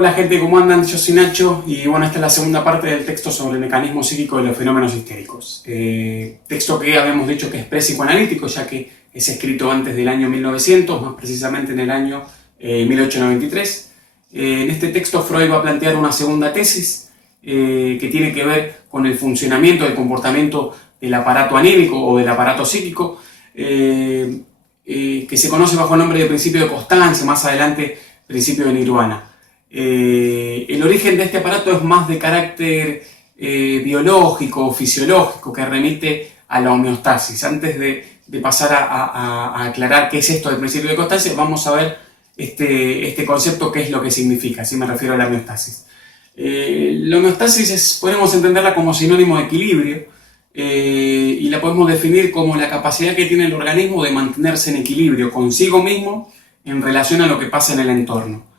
Hola gente, ¿cómo andan? Yo soy Nacho y bueno, esta es la segunda parte del texto sobre el mecanismo psíquico de los fenómenos histéricos. Texto que habíamos dicho que es pre-psicoanalítico, ya que es escrito antes del año 1900, más precisamente en el año 1893. En este texto Freud va a plantear una segunda tesis que tiene que ver con el funcionamiento, el comportamiento del aparato anímico o del aparato psíquico, que se conoce bajo el nombre de principio de constancia, más adelante principio de nirvana. El origen de este aparato es más de carácter biológico, fisiológico, que remite a la homeostasis. Antes de pasar a aclarar qué es esto del principio de constancia, vamos a ver este concepto, qué es lo que significa, si me refiero a la homeostasis. La homeostasis podemos entenderla como sinónimo de equilibrio y la podemos definir como la capacidad que tiene el organismo de mantenerse en equilibrio consigo mismo en relación a lo que pasa en el entorno.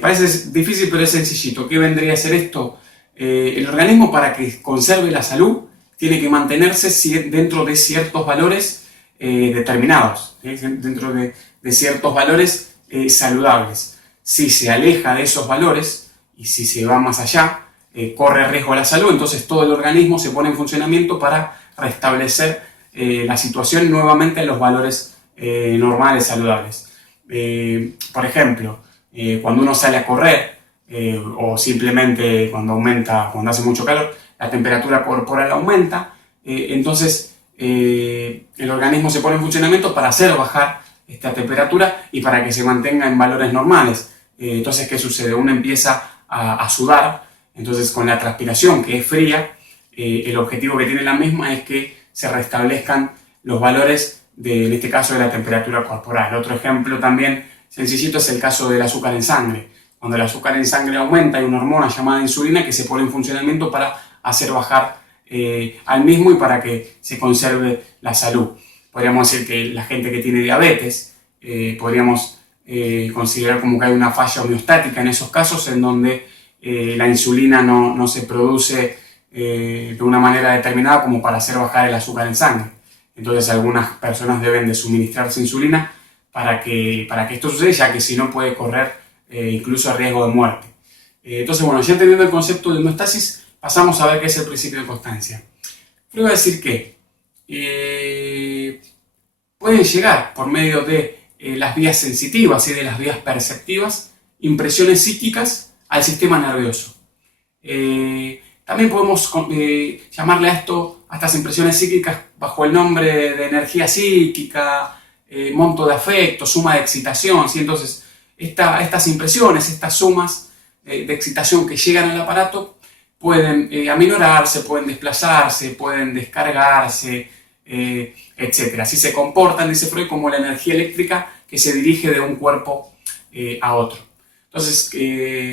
Parece difícil, pero es sencillito. ¿Qué vendría a ser esto? El organismo, para que conserve la salud, tiene que mantenerse dentro de ciertos valores determinados, dentro de ciertos valores saludables. Si se aleja de esos valores y si se va más allá, corre riesgo a la salud, entonces todo el organismo se pone en funcionamiento para restablecer la situación nuevamente en los valores normales, saludables. Por ejemplo, cuando uno sale a correr o simplemente cuando hace mucho calor, la temperatura corporal aumenta, entonces el organismo se pone en funcionamiento para hacer bajar esta temperatura y para que se mantenga en valores normales. Entonces, ¿qué sucede? Uno empieza a sudar, entonces con la transpiración, que es fría, el objetivo que tiene la misma es que se restablezcan los valores en este caso de la temperatura corporal. Otro ejemplo también sencillito es el caso del azúcar en sangre. Cuando el azúcar en sangre aumenta, hay una hormona llamada insulina que se pone en funcionamiento para hacer bajar al mismo y para que se conserve la salud. Podríamos decir que la gente que tiene diabetes, podríamos considerar como que hay una falla homeostática en esos casos en donde la insulina no se produce de una manera determinada como para hacer bajar el azúcar en sangre. Entonces algunas personas deben de suministrarse insulina para que esto suceda, ya que si no puede correr incluso riesgo de muerte. Entonces, bueno, ya entendiendo el concepto de homeostasis, pasamos a ver qué es el principio de constancia. Freud va a decir que pueden llegar por medio de las vías sensitivas y de las vías perceptivas impresiones psíquicas al sistema nervioso. También podemos llamarle a estas impresiones psíquicas bajo el nombre de energía psíquica, monto de afecto, suma de excitación, ¿sí? Entonces estas impresiones, estas sumas de excitación que llegan al aparato pueden aminorarse, pueden desplazarse, pueden descargarse, etc. Así se comportan, dice Freud, como la energía eléctrica que se dirige de un cuerpo a otro. Entonces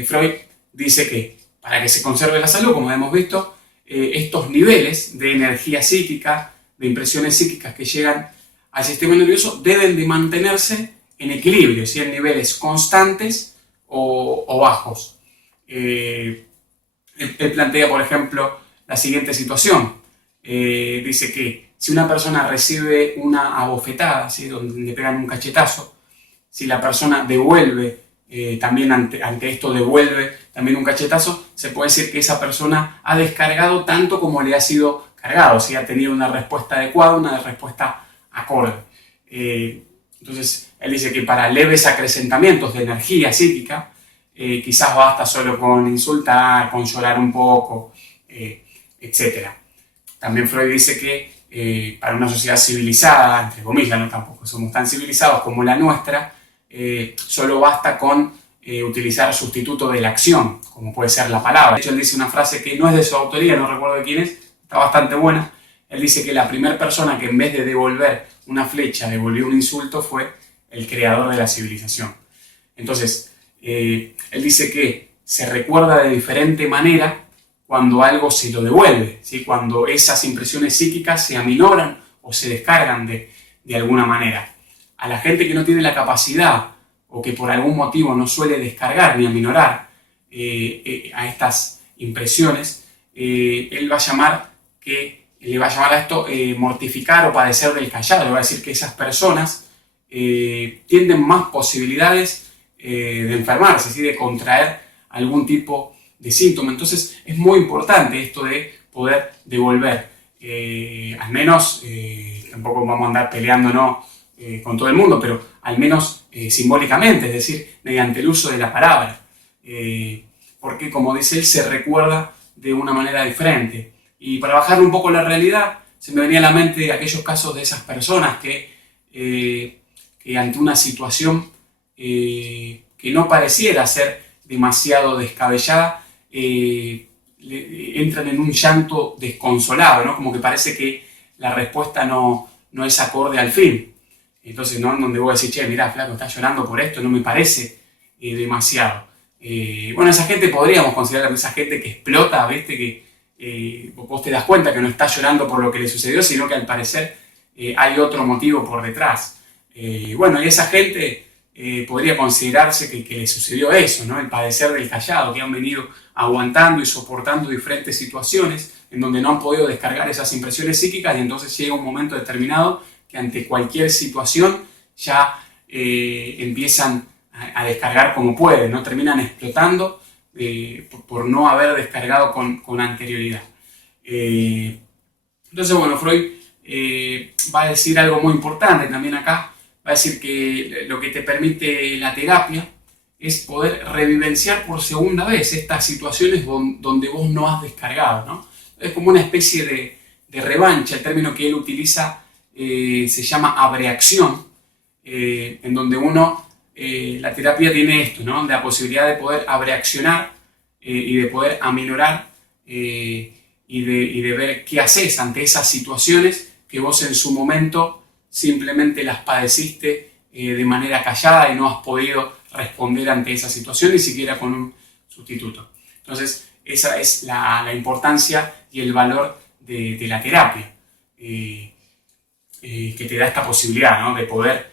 Freud dice que para que se conserve la salud, como hemos visto, estos niveles de energía psíquica, de impresiones psíquicas que llegan al sistema nervioso deben de mantenerse en equilibrio, ¿sí? En niveles constantes o bajos. Él plantea, por ejemplo, la siguiente situación. Dice que si una persona recibe una abofetada, ¿sí? Donde le pegan un cachetazo, si la persona devuelve, también ante esto devuelve también un cachetazo, se puede decir que esa persona ha descargado tanto como le ha sido cargado, ¿sí? Ha tenido una respuesta adecuada, una respuesta acorde. Entonces, él dice que para leves acrecentamientos de energía psíquica, quizás basta solo con insultar, con llorar un poco, etc. También Freud dice que para una sociedad civilizada, entre comillas, no tampoco somos tan civilizados como la nuestra, solo basta con utilizar sustituto de la acción, como puede ser la palabra. De hecho, él dice una frase que no es de su autoría, no recuerdo de quién es, está bastante buena. Él dice que la primera persona que en vez de devolver una flecha devolvió un insulto fue el creador de la civilización. Entonces, él dice que se recuerda de diferente manera cuando algo se lo devuelve, ¿sí? Cuando esas impresiones psíquicas se aminoran o se descargan de alguna manera. A la gente que no tiene la capacidad o que por algún motivo no suele descargar ni aminorar a estas impresiones, él va a llamar le va a llamar a esto mortificar o padecer del callado. Le va a decir que esas personas tienen más posibilidades de enfermarse, ¿sí? De contraer algún tipo de síntoma. Entonces es muy importante esto de poder devolver, al menos, tampoco vamos a andar peleándonos con todo el mundo, pero al menos simbólicamente, es decir, mediante el uso de la palabra. Porque, como dice él, se recuerda de una manera diferente. Y para bajar un poco la realidad, se me venía a la mente aquellos casos de esas personas que ante una situación que no pareciera ser demasiado descabellada, entran en un llanto desconsolado, ¿no? Como que parece que la respuesta no es acorde al fin. Entonces, ¿no? Donde voy a decir, che, mirá, flaco, estás llorando por esto, no me parece demasiado. Bueno, esa gente podríamos considerar esa gente que explota, ¿viste? Que vos te das cuenta que no está llorando por lo que le sucedió, sino que al parecer hay otro motivo por detrás. Bueno, y esa gente podría considerarse que le sucedió eso, ¿no? El padecer del callado, que han venido aguantando y soportando diferentes situaciones en donde no han podido descargar esas impresiones psíquicas, y entonces llega un momento determinado que ante cualquier situación ya empiezan a descargar como pueden, ¿no? Terminan explotando por no haber descargado con anterioridad. Entonces, bueno, Freud va a decir algo muy importante también acá. Va a decir que lo que te permite la terapia es poder revivenciar por segunda vez estas situaciones donde vos no has descargado, ¿no? Es como una especie de revancha. El término que él utiliza se llama abreacción, en donde la terapia tiene esto, ¿no? La posibilidad de poder abreaccionar y de poder aminorar y de ver qué haces ante esas situaciones que vos en su momento simplemente las padeciste de manera callada y no has podido responder ante esa situación ni siquiera con un sustituto. Entonces, esa es la importancia y el valor de la terapia, que te da esta posibilidad, ¿no? De poder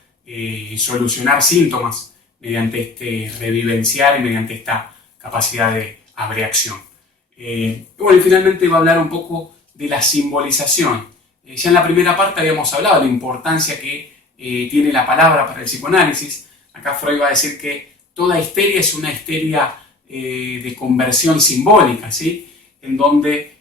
solucionar síntomas mediante este revivenciar y mediante esta capacidad de abreacción. Bueno, y finalmente va a hablar un poco de la simbolización. Ya en la primera parte habíamos hablado de la importancia que tiene la palabra para el psicoanálisis. Acá Freud va a decir que toda histeria es una histeria de conversión simbólica, ¿sí? En donde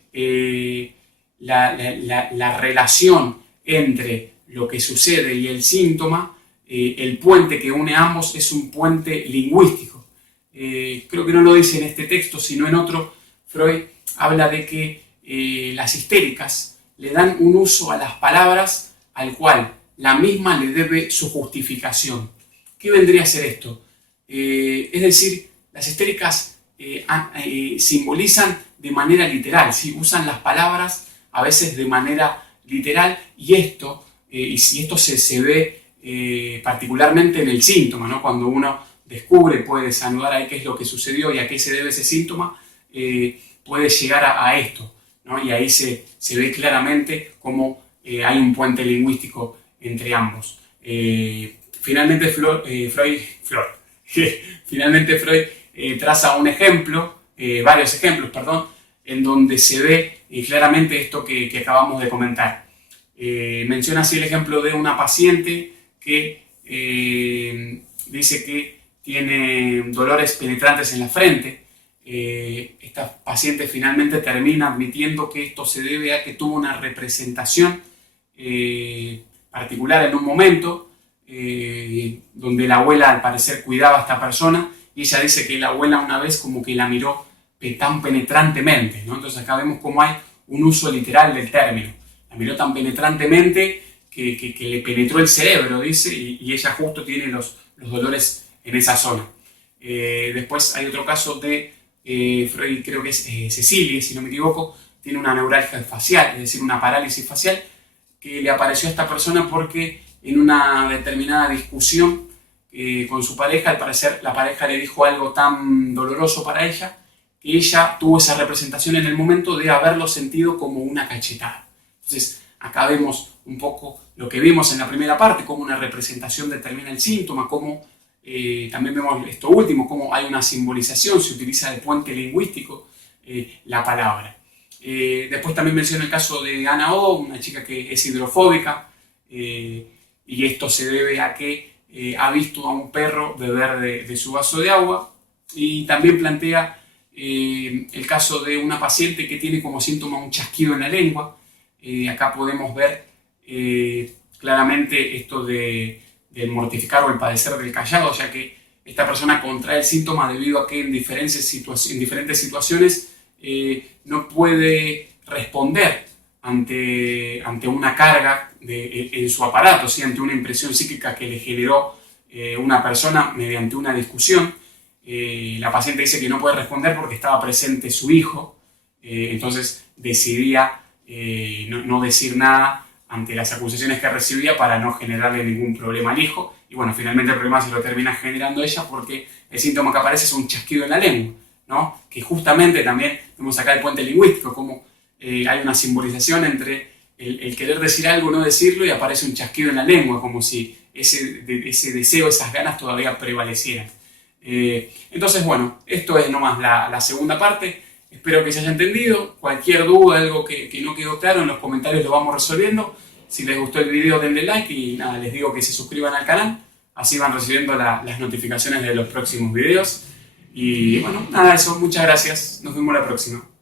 la relación entre lo que sucede y el síntoma, el puente que une a ambos es un puente lingüístico. Creo que no lo dice en este texto, sino en otro. Freud habla de que las histéricas le dan un uso a las palabras al cual la misma le debe su justificación. ¿Qué vendría a ser esto? Es decir, las histéricas simbolizan de manera literal, ¿sí? Usan las palabras a veces de manera literal, y esto se ve particularmente en el síntoma, ¿no? Cuando uno descubre, puede desanudar ahí qué es lo que sucedió y a qué se debe ese síntoma, puede llegar a esto, ¿no? Y ahí se ve claramente cómo hay un puente lingüístico entre ambos. Finalmente Freud traza un ejemplo, varios ejemplos, perdón, en donde se ve claramente esto que acabamos de comentar. Menciona así el ejemplo de una paciente que dice que tiene dolores penetrantes en la frente. Esta paciente finalmente termina admitiendo que esto se debe a que tuvo una representación particular en un momento donde la abuela al parecer cuidaba a esta persona, y ella dice que la abuela una vez como que la miró tan penetrantemente, ¿no? Entonces acá vemos cómo hay un uso literal del término. La miró tan penetrantemente que le penetró el cerebro, dice, y ella justo tiene los dolores en esa zona. Después hay otro caso de Freud, creo que es Cecilia, si no me equivoco, tiene una neuralgia facial, es decir, una parálisis facial, que le apareció a esta persona porque en una determinada discusión con su pareja, al parecer la pareja le dijo algo tan doloroso para ella, que ella tuvo esa representación en el momento de haberlo sentido como una cachetada. Entonces, acá vemos un poco lo que vimos en la primera parte, cómo una representación determina el síntoma, cómo también vemos esto último, cómo hay una simbolización, se utiliza de puente lingüístico la palabra. Después también menciona el caso de Ana O, una chica que es hidrofóbica, y esto se debe a que ha visto a un perro beber de su vaso de agua, Y también plantea el caso de una paciente que tiene como síntoma un chasquido en la lengua. Acá podemos ver claramente esto del mortificar o el padecer del callado, ya que esta persona contrae el síntoma debido a que en diferentes situaciones no puede responder ante una carga en su aparato, ¿sí? Ante una impresión psíquica que le generó una persona mediante una discusión. La paciente dice que no puede responder porque estaba presente su hijo, entonces decidía no decir nada ante las acusaciones que recibía para no generarle ningún problema al hijo. Y bueno, finalmente el problema se lo termina generando ella porque el síntoma que aparece es un chasquido en la lengua, ¿no? Que justamente también vemos acá el puente lingüístico, como hay una simbolización entre el querer decir algo, no decirlo, y aparece un chasquido en la lengua, como si ese deseo, esas ganas todavía prevalecieran. Entonces, bueno, esto es nomás la segunda parte. Espero que se haya entendido. Cualquier duda, algo que no quedó claro, en los comentarios lo vamos resolviendo. Si les gustó el video, denle like y nada, les digo que se suscriban al canal. Así van recibiendo las notificaciones de los próximos videos. Y bueno, nada, eso. Muchas gracias. Nos vemos la próxima.